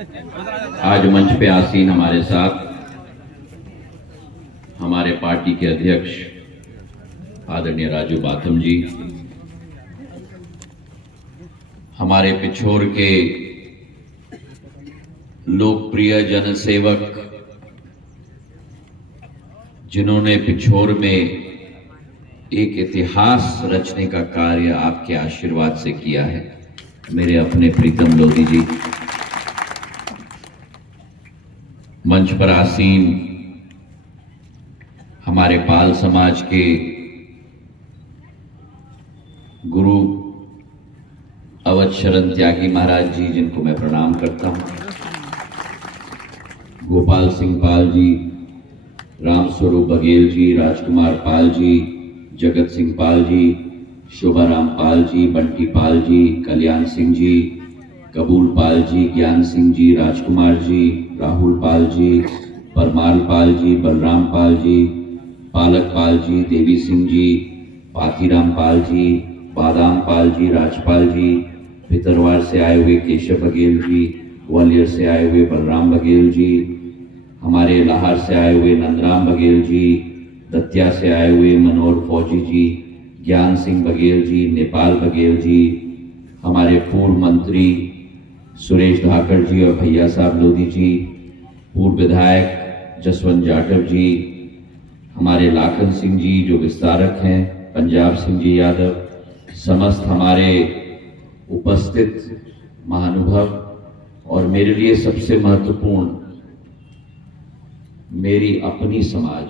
आज मंच पे आसीन हमारे साथ हमारे पार्टी के अध्यक्ष आदरणीय राजू बाथम जी, हमारे पिछोर के लोकप्रिय जनसेवक जिन्होंने पिछोर में एक इतिहास रचने का कार्य आपके आशीर्वाद से किया है, मेरे अपने प्रीतम लोधी जी, मंच पर आसीन हमारे पाल समाज के गुरु अवध शरण त्यागी महाराज जी, जिनको मैं प्रणाम करता हूं, गोपाल सिंह पाल जी, रामस्वरूप बघेल जी, राजकुमार पाल जी, जगत सिंह पाल जी, शोभाराम पाल जी, बंटी पाल जी, कल्याण सिंह जी, कबूल पाल जी, ज्ञान सिंह जी, राजकुमार जी, राहुल पाल जी, परमाल पाल जी, बलराम पाल जी, पालक पाल जी, देवी सिंह जी, पाथीराम पाल जी, बादाम पाल जी, राजपाल जी, भितरवार से आए हुए केशव बघेल जी, ग्वालियर से आए हुए बलराम बघेल जी, हमारे लाहौर से आए हुए नंदराम बघेल जी, दतिया से आए हुए मनोहर फौजी जी, ज्ञान सिंह बघेल जी, नेपाल बघेल जी, हमारे पूर्व मंत्री सुरेश धाकड़ जी और भैया साहब लोधी जी, पूर्व विधायक जसवंत जाटव जी, हमारे लाखन सिंह जी जो विस्तारक हैं, पंजाब सिंह जी यादव, समस्त हमारे उपस्थित महानुभव, और मेरे लिए सबसे महत्वपूर्ण मेरी अपनी समाज,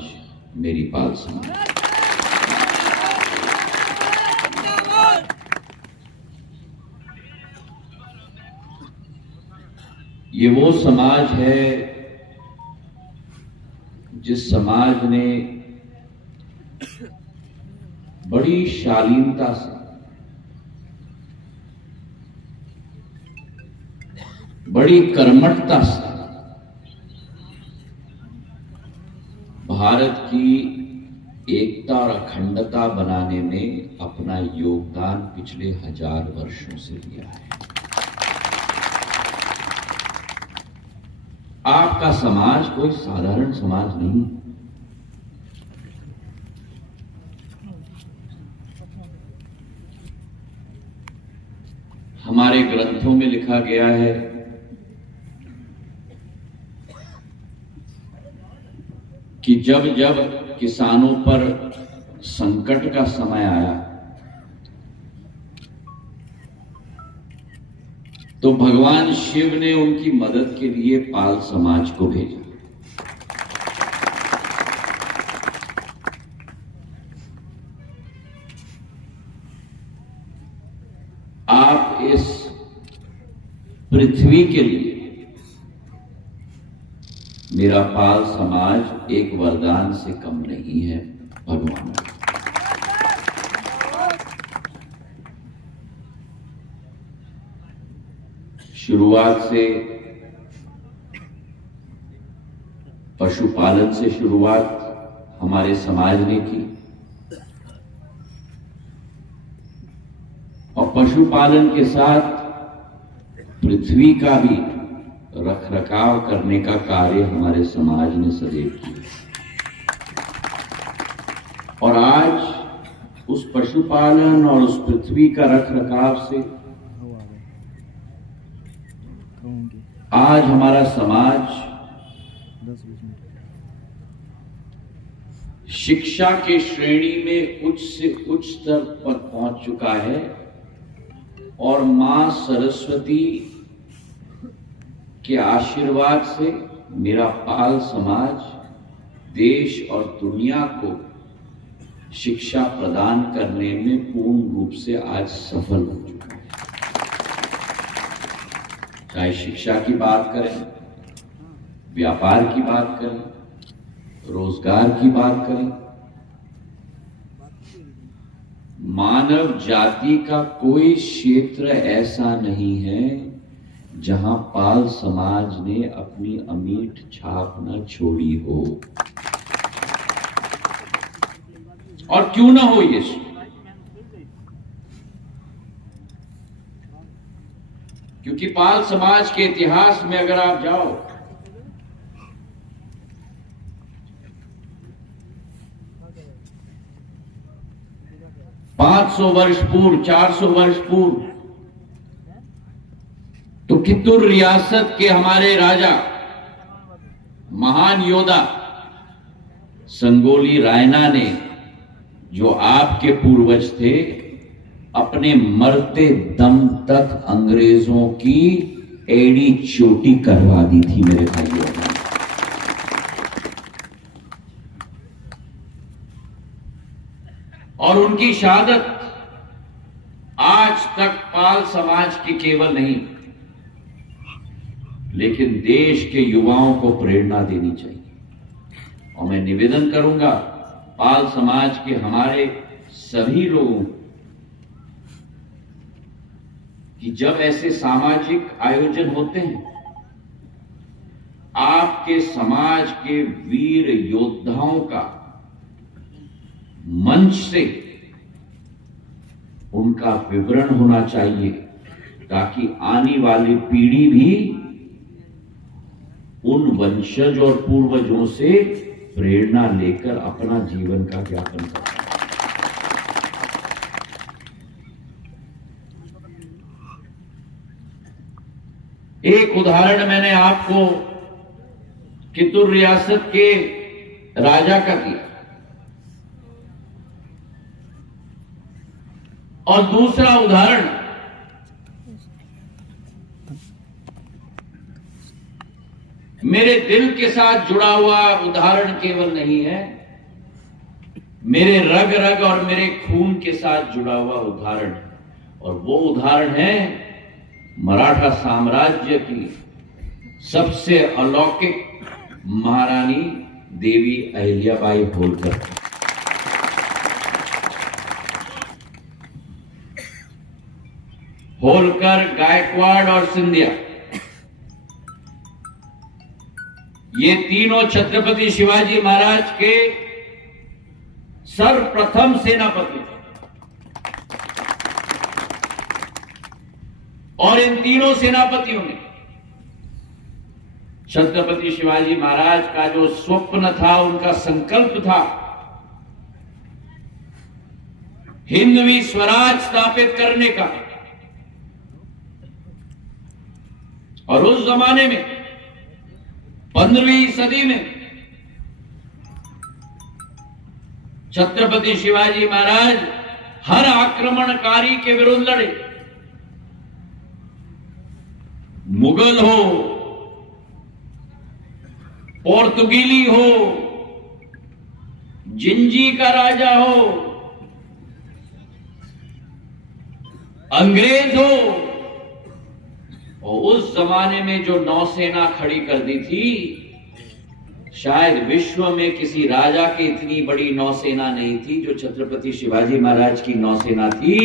मेरी पाल समाज। ये वो समाज है जिस समाज ने बड़ी शालीनता से, बड़ी कर्मठता से भारत की एकता और अखंडता बनाने में अपना योगदान पिछले 1000 वर्षों से दिया है। आपका समाज कोई साधारण समाज नहीं, हमारे ग्रंथों में लिखा गया है कि जब जब किसानों पर संकट का समय आया तो भगवान शिव ने उनकी मदद के लिए पाल समाज को भेजा। आप इस पृथ्वी के लिए, मेरा पाल समाज एक वरदान से कम नहीं है भगवान। शुरुआत से पशुपालन से शुरुआत हमारे समाज ने की, और पशुपालन के साथ पृथ्वी का भी रखरखाव करने का कार्य हमारे समाज ने सदैव किया। और आज उस पशुपालन और उस पृथ्वी का रखरखाव से आज हमारा समाज शिक्षा के श्रेणी में उच्च से उच्च स्तर पर पहुंच चुका है, और मां सरस्वती के आशीर्वाद से मेरा पाल समाज देश और दुनिया को शिक्षा प्रदान करने में पूर्ण रूप से आज सफल हो चुका है। चाहे शिक्षा की बात करें, व्यापार की बात करें, रोजगार की बात करें, मानव जाति का कोई क्षेत्र ऐसा नहीं है जहां पाल समाज ने अपनी अमीट छाप न छोड़ी हो। और क्यों ना हो ये, क्योंकि पाल समाज के इतिहास में अगर आप जाओ, पांच 500 वर्ष पूर्व, 400 वर्ष पूर्व, तो कित्तूर रियासत के हमारे राजा, महान योद्धा संगोली रायना ने, जो आपके पूर्वज थे, अपने मरते दम तक अंग्रेजों की एड़ी चोटी करवा दी थी मेरे भाइयों ने। और उनकी शहादत आज तक पाल समाज की केवल नहीं, लेकिन देश के युवाओं को प्रेरणा देनी चाहिए। और मैं निवेदन करूंगा पाल समाज के हमारे सभी लोगों कि जब ऐसे सामाजिक आयोजन होते हैं, आपके समाज के वीर योद्धाओं का मंच से उनका विवरण होना चाहिए, ताकि आने वाली पीढ़ी भी उन वंशज और पूर्वजों से प्रेरणा लेकर अपना जीवन का व्यापन कर। एक उदाहरण मैंने आपको कित्तूर रियासत के राजा का दिया, और दूसरा उदाहरण मेरे दिल के साथ जुड़ा हुआ उदाहरण केवल नहीं है, मेरे रग रग और मेरे खून के साथ जुड़ा हुआ उदाहरण है। और वो उदाहरण है मराठा साम्राज्य की सबसे अलौकिक महारानी देवी अहिल्याबाई होलकर। होलकर, गायकवाड़ और सिंधिया, ये तीनों छत्रपति शिवाजी महाराज के सर्वप्रथम सेनापति थे। और इन तीनों सेनापतियों ने छत्रपति शिवाजी महाराज का जो स्वप्न था, उनका संकल्प था, हिंदवी स्वराज स्थापित करने का। और उस जमाने में 15वीं सदी में छत्रपति शिवाजी महाराज हर आक्रमणकारी के विरुद्ध लड़े, मुगल हो, पोर्तुगीली हो, जिंजी का राजा हो, अंग्रेज हो। और उस जमाने में जो नौसेना खड़ी कर दी थी, शायद विश्व में किसी राजा की इतनी बड़ी नौसेना नहीं थी जो छत्रपति शिवाजी महाराज की नौसेना थी,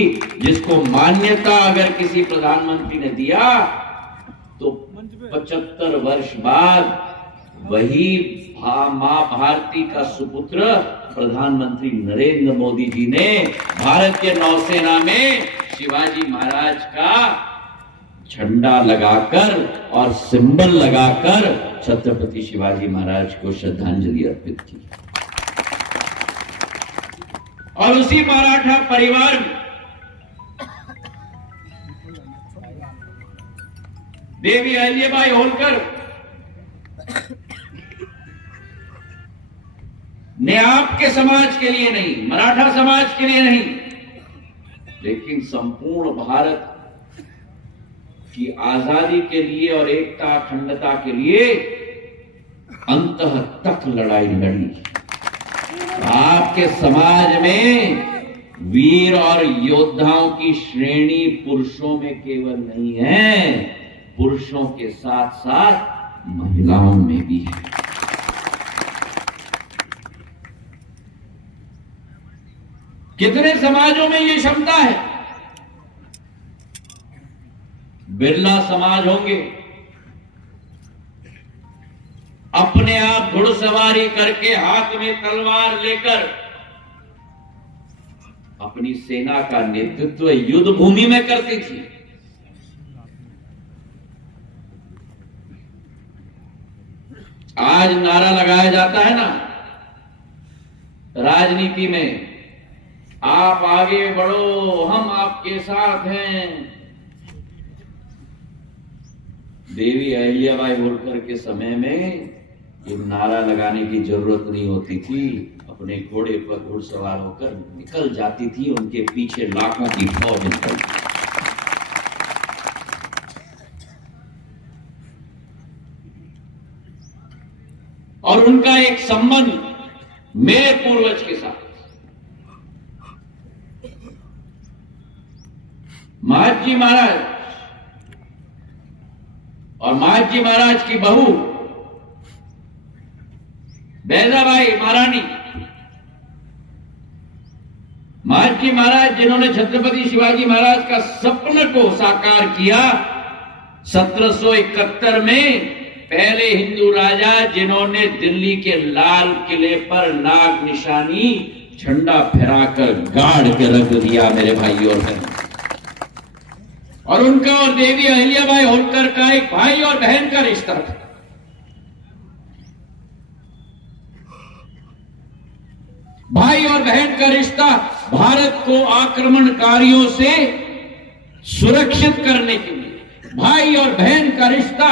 जिसको मान्यता अगर किसी प्रधानमंत्री ने दिया तो 75 वर्ष बाद वही मां भारती का सुपुत्र प्रधानमंत्री नरेंद्र मोदी जी ने भारतीय नौसेना में शिवाजी महाराज का झंडा लगाकर और सिंबल लगाकर छत्रपति शिवाजी महाराज को श्रद्धांजलि अर्पित की। और उसी मराठा परिवार में देवी अहिल्याबाई होलकर ने आपके समाज के लिए नहीं, मराठा समाज के लिए नहीं, लेकिन संपूर्ण भारत की आजादी के लिए और एकता अखंडता के लिए अंतः तक लड़ाई लड़ी। आपके समाज में वीर और योद्धाओं की श्रेणी पुरुषों में केवल नहीं है, पुरुषों के साथ साथ महिलाओं में भी है। कितने समाजों में ये क्षमता है? बिरला समाज होंगे, अपने आप घुड़सवारी करके हाथ में तलवार लेकर अपनी सेना का नेतृत्व युद्ध भूमि में करती थी। आज नारा लगाया जाता है ना राजनीति में, आप आगे बढ़ो, हम आपके साथ हैं। देवी अहिल्याबाई होलकर के समय में ये नारा लगाने की जरूरत नहीं होती थी। अपने घोड़े पर घुड़सवार होकर निकल जाती थी, उनके पीछे लाखों की फौज निकलती। और उनका एक संबंध मेरे पूर्वज के साथ, महाजी महाराज और महाजी महाराज की बहू बैजाबाई महारानी, महाजी महाराज जिन्होंने छत्रपति शिवाजी महाराज का सपने को साकार किया। 1771 में पहले हिंदू राजा जिन्होंने दिल्ली के लाल किले पर नाग निशानी झंडा फहराकर गाड़ के रख दिया मेरे भाई और बहन। और उनका और देवी अहिल्याबाई होलकर का एक भाई और बहन का रिश्ता था। भाई और बहन का रिश्ता भारत को आक्रमणकारियों से सुरक्षित करने के लिए, भाई और बहन का रिश्ता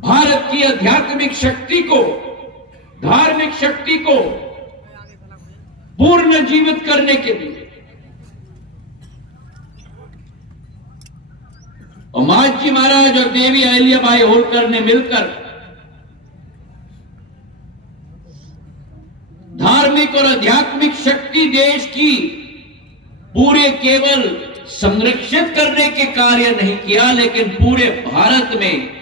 भारत की आध्यात्मिक शक्ति को, धार्मिक शक्ति को पूर्ण जीवित करने के लिए। और महाजी महाराज और देवी अहिल्याबाई होलकर ने मिलकर धार्मिक और आध्यात्मिक शक्ति देश की पूरे केवल संरक्षित करने के कार्य नहीं किया, लेकिन पूरे भारत में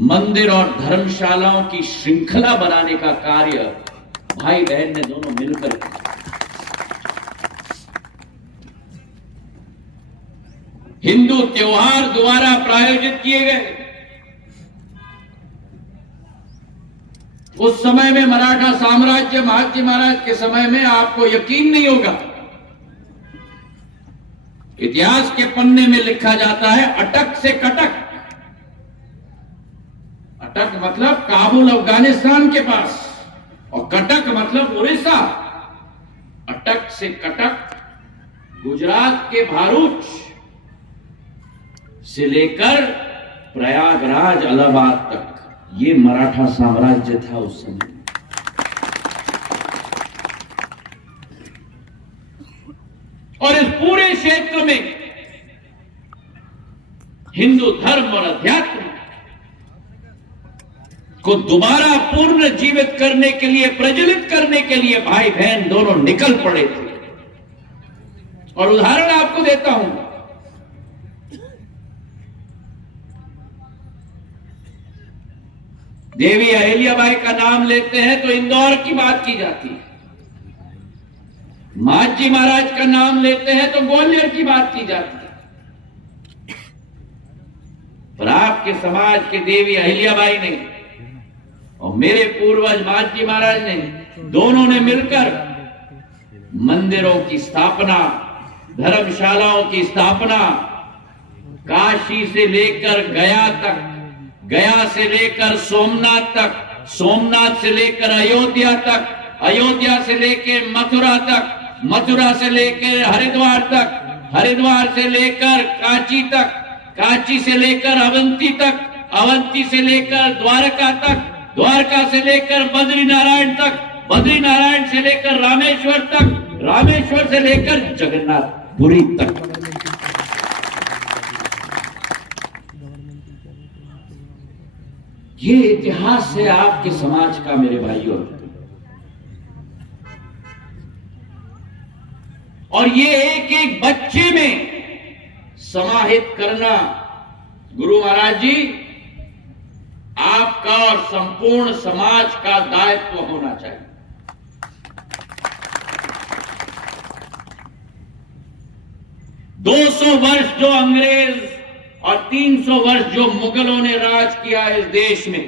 मंदिर और धर्मशालाओं की श्रृंखला बनाने का कार्य भाई बहन ने दोनों मिलकर किया। हिंदू त्योहार द्वारा प्रायोजित किए गए। उस समय में मराठा साम्राज्य, महाजी महाराज के समय में, आपको यकीन नहीं होगा, इतिहास के पन्ने में लिखा जाता है अटक से कटक। अटक मतलब काबुल अफगानिस्तान के पास, और कटक मतलब उड़ीसा। अटक से कटक गुजरात के भारूच से लेकर प्रयागराज इलाहाबाद तक ये मराठा साम्राज्य था उस समय। और इस पूरे क्षेत्र में हिंदू धर्म और अध्यात्म को दोबारा पूर्ण जीवित करने के लिए, प्रज्वलित करने के लिए भाई बहन दोनों निकल पड़े थे। और उदाहरण आपको देता हूं, देवी अहिल्याबाई का नाम लेते हैं तो इंदौर की बात की जाती है, महाजी महाराज का नाम लेते हैं तो ग्वालियर की बात की जाती है। पर आपके समाज के देवी अहिल्याबाई ने और मेरे पूर्वज महाजी महाराज ने, दोनों ने मिलकर मंदिरों की स्थापना, धर्मशालाओं की स्थापना, काशी से लेकर गया तक, गया से लेकर सोमनाथ तक, सोमनाथ से लेकर अयोध्या तक, अयोध्या से लेकर मथुरा तक, मथुरा से लेकर हरिद्वार तक, हरिद्वार से लेकर कांची तक, कांची से लेकर अवंती तक, अवंती से लेकर द्वारका तक, द्वारका से लेकर बद्रीनारायण तक, बद्रीनारायण से लेकर रामेश्वर तक, रामेश्वर से लेकर जगन्नाथपुरी तक। ये इतिहास है आपके समाज का मेरे भाइयों। और ये एक एक बच्चे में समाहित करना, गुरु महाराज जी, आपका और संपूर्ण समाज का दायित्व होना चाहिए। दो 200 वर्ष जो अंग्रेज और 300 वर्ष जो मुगलों ने राज किया इस देश में,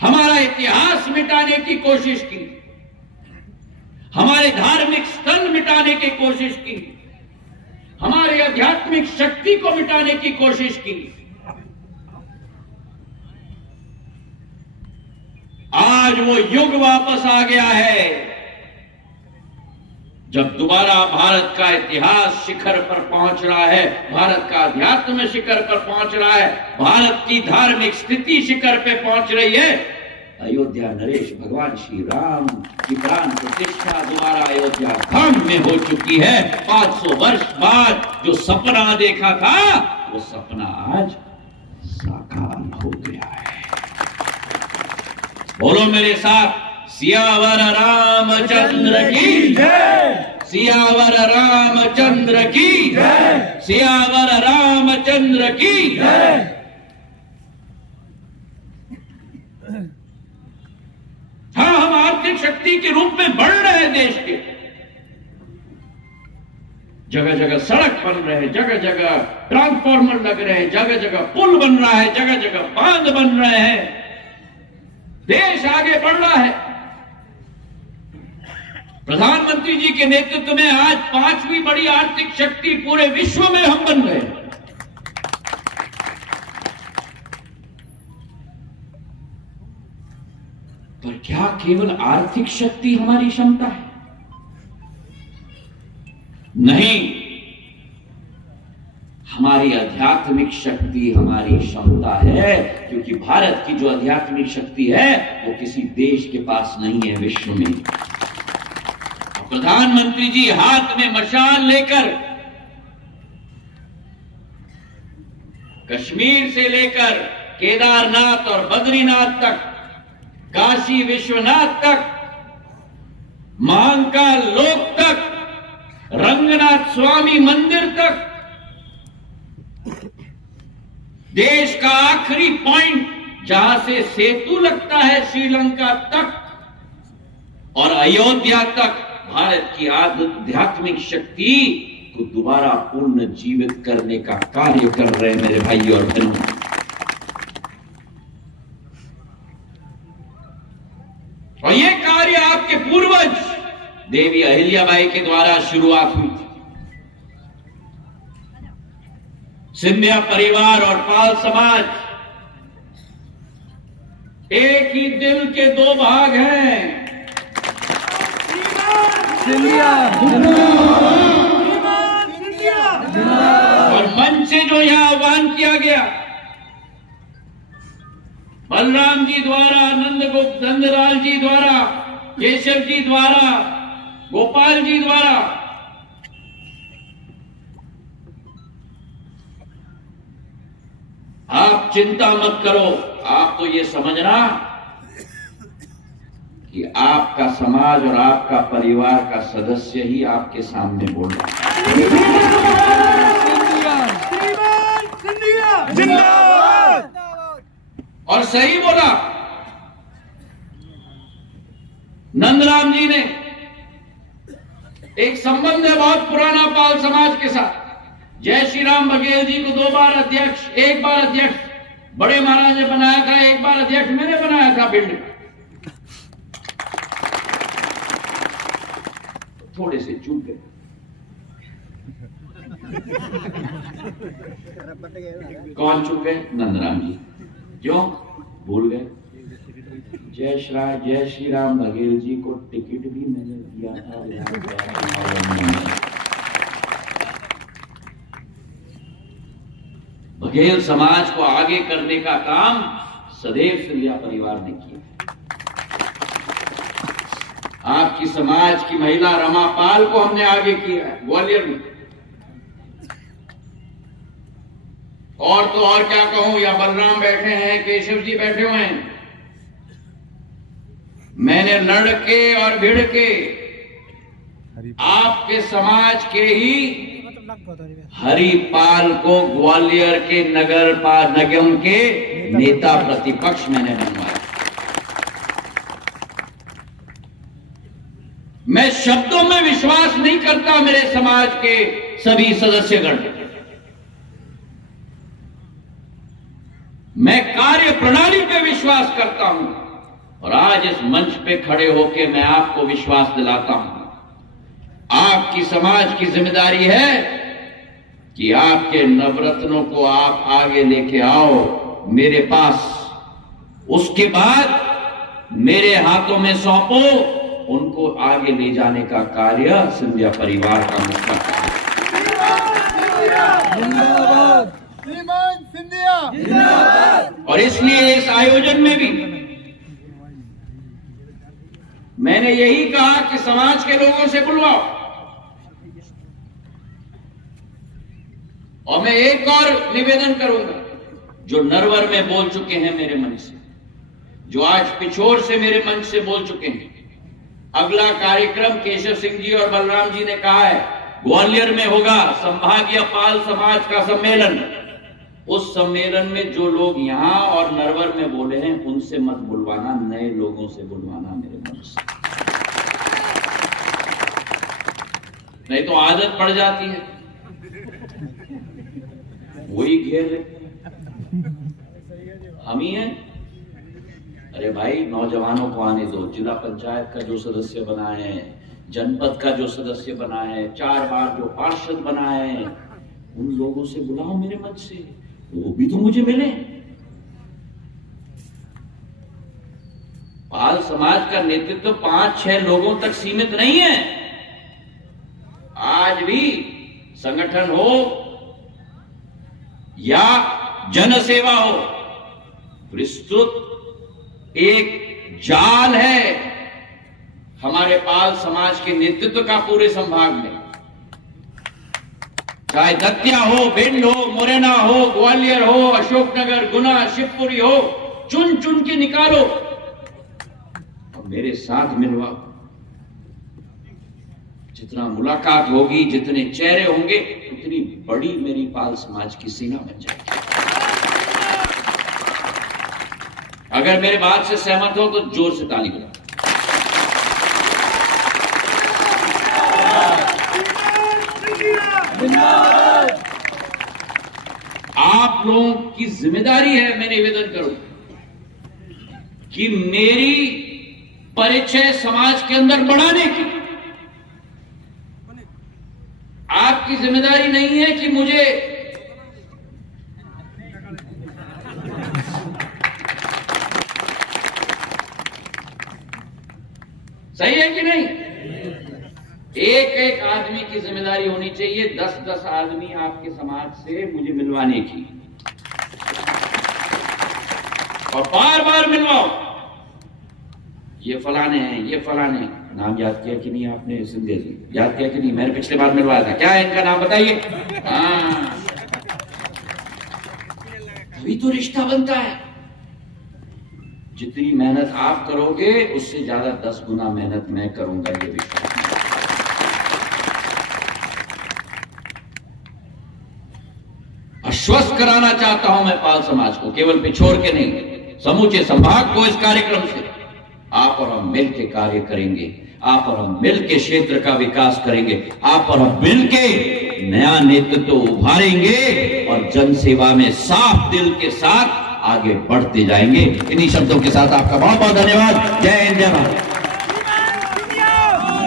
हमारा इतिहास मिटाने की कोशिश की, हमारे धार्मिक स्थल मिटाने की कोशिश की, हमारी आध्यात्मिक शक्ति को मिटाने की कोशिश की। आज वो युग वापस आ गया है जब दोबारा भारत का इतिहास शिखर पर पहुंच रहा है, भारत का अध्यात्म शिखर पर पहुंच रहा है, भारत की धार्मिक स्थिति शिखर पे पहुंच रही है। अयोध्या नरेश भगवान श्री राम की प्राण प्रतिष्ठा दोबारा अयोध्या धाम में हो चुकी है। 500 वर्ष बाद जो सपना देखा था वो सपना आज साकार हो गया है। बोलो मेरे साथ, सियावर रामचंद्र की जय, सियावर रामचंद्र की जय, सियावर रामचंद्र की जय। हाँ, हम आर्थिक शक्ति के रूप में बढ़ रहे हैं देश के। जगह जगह सड़क बन रहे हैं, जगह जगह ट्रांसफार्मर लग रहे हैं, जगह जगह पुल बन रहा है, जगह जगह बांध बन रहे हैं। देश आगे बढ़ रहा है। प्रधानमंत्री जी के नेतृत्व में आज 5वीं बड़ी आर्थिक शक्ति पूरे विश्व में हम बन गए। पर क्या केवल आर्थिक शक्ति हमारी क्षमता है? नहीं, हमारी आध्यात्मिक शक्ति हमारी क्षमता है, क्योंकि भारत की जो आध्यात्मिक शक्ति है वो किसी देश के पास नहीं है विश्व में। प्रधानमंत्री जी हाथ में मशाल लेकर कश्मीर से लेकर केदारनाथ और बद्रीनाथ तक, काशी विश्वनाथ तक, महाकाल लोक तक, रंगनाथ स्वामी मंदिर तक, देश का आखिरी पॉइंट जहां से सेतु लगता है श्रीलंका तक और अयोध्या तक भारत की आध्यात्मिक शक्ति को दोबारा पुनर्जीवित करने का कार्य कर रहे हैं मेरे भाई और बहनों। और ये कार्य आपके पूर्वज देवी अहिल्याबाई के द्वारा शुरुआत हुई थी। सिंधिया परिवार और पाल समाज एक ही दिल के दो भाग हैं। और मंच से जो यहां आह्वान किया गया बलराम जी द्वारा, नंदलाल जी द्वारा, केशव जी द्वारा, गोपाल जी द्वारा, आप चिंता मत करो। आप तो ये समझना कि आपका समाज और आपका परिवार का सदस्य ही आपके सामने बोल रहा है। और सही बोला नंदराम जी ने। एक संबंध है बहुत पुराना पाल समाज के साथ। जय श्री राम बघेल जी को 2 बार अध्यक्ष, 1 बार अध्यक्ष बड़े महाराज ने बनाया था, 1 बार अध्यक्ष मैंने बनाया था भिंड। थोड़े से चूक गए। कौन चूक गए? नंदराम जी। क्यों भूल गए? जय श्री राम बघेल जी को टिकट भी मैंने दिया था। बघेल समाज को आगे करने का काम सदैव सिंधिया परिवार ने किया। आपकी समाज की महिला रमापाल को हमने आगे किया है ग्वालियर में। और तो और क्या कहूं, या बलराम बैठे हैं, केशव जी बैठे हुए हैं। मैंने लड़ के और भिड़ के आपके समाज के ही हरिपाल को ग्वालियर के नगर निगम के नेता प्रतिपक्ष मैंने बनवाया। मैं शब्दों में विश्वास नहीं करता मेरे समाज के सभी सदस्यगण, मैं कार्य प्रणाली पे विश्वास करता हूं। और आज इस मंच पे खड़े होकर मैं आपको विश्वास दिलाता हूं, आपकी समाज की जिम्मेदारी है कि आपके नवरत्नों को आप आगे लेके आओ मेरे पास, उसके बाद मेरे हाथों में सौंपो, उनको आगे ले जाने का कार्य सिंधिया परिवार का मुख्य कार्य। श्रीमान सिंधिया। और इसलिए इस आयोजन में भी मैंने यही कहा कि समाज के लोगों से बुलवाओ। और मैं एक और निवेदन करूंगा, जो नरवर में बोल चुके हैं मेरे मन से, जो आज पिछोर से मेरे मन से बोल चुके हैं, अगला कार्यक्रम केशव सिंह जी और बलराम जी ने कहा है ग्वालियर में होगा संभागीय पाल समाज का सम्मेलन। उस सम्मेलन में जो लोग यहां और नरवर में बोले हैं उनसे मत बुलवाना, नए लोगों से बुलवाना मेरे मन से, नहीं तो आदत पड़ जाती है, वही घेर लेते हैं, हम ही हैं। अरे भाई नौजवानों को आने दो, जिला पंचायत का जो सदस्य बना है, जनपद का जो सदस्य बना है, 4 बार जो पार्षद बना है, उन लोगों से बुलाओ मेरे मंच से, वो भी तो मुझे मिले। पाल समाज का नेतृत्व 5-6 लोगों तक सीमित नहीं है। आज भी संगठन हो या जनसेवा हो, विस्तृत एक जाल है हमारे पाल समाज के नेतृत्व का पूरे संभाग में। चाहे दतिया हो, भिंड हो, मुरैना हो, ग्वालियर हो, अशोकनगर, गुना, शिवपुरी हो, चुन चुन के निकालो और मेरे साथ मिलवाओ। जितना मुलाकात होगी, जितने चेहरे होंगे, उतनी बड़ी मेरी पाल समाज की सेना बन जाएगी। अगर मेरे बात से सहमत हो तो जोर से ताली बजाओ। आप लोगों की जिम्मेदारी है, मैं निवेदन करूं कि मेरी परिचय समाज के अंदर बढ़ाने की। आपकी जिम्मेदारी नहीं है कि मुझे सही है कि नहीं, एक एक आदमी की जिम्मेदारी होनी चाहिए 10-10 आदमी आपके समाज से मुझे मिलवाने की, और बार बार मिलवाओ। ये फलाने हैं, ये फलाने हैं। नाम याद किया कि नहीं आपने? सिंधिया जी याद किया कि नहीं? मैंने पिछले बार मिलवाया था। क्या है इनका नाम बताइए। हाँ, तभी तो रिश्ता बनता है। जितनी मेहनत आप करोगे उससे ज्यादा 10 गुना मेहनत मैं करूंगा, ये विश्वास। आश्वस्त कराना चाहता हूं मैं पाल समाज को, केवल पिछोर के नहीं, समूचे संभाग को इस कार्यक्रम से आप और हम मिल के कार्य करेंगे, आप और हम मिल के क्षेत्र का विकास करेंगे, आप और हम मिल के नया नेतृत्व उभारेंगे और जन सेवा में साफ दिल के साथ आगे बढ़ते जाएंगे। इन्हीं शब्दों के साथ आपका बहुत बहुत धन्यवाद। जय हिंद, जय भारत।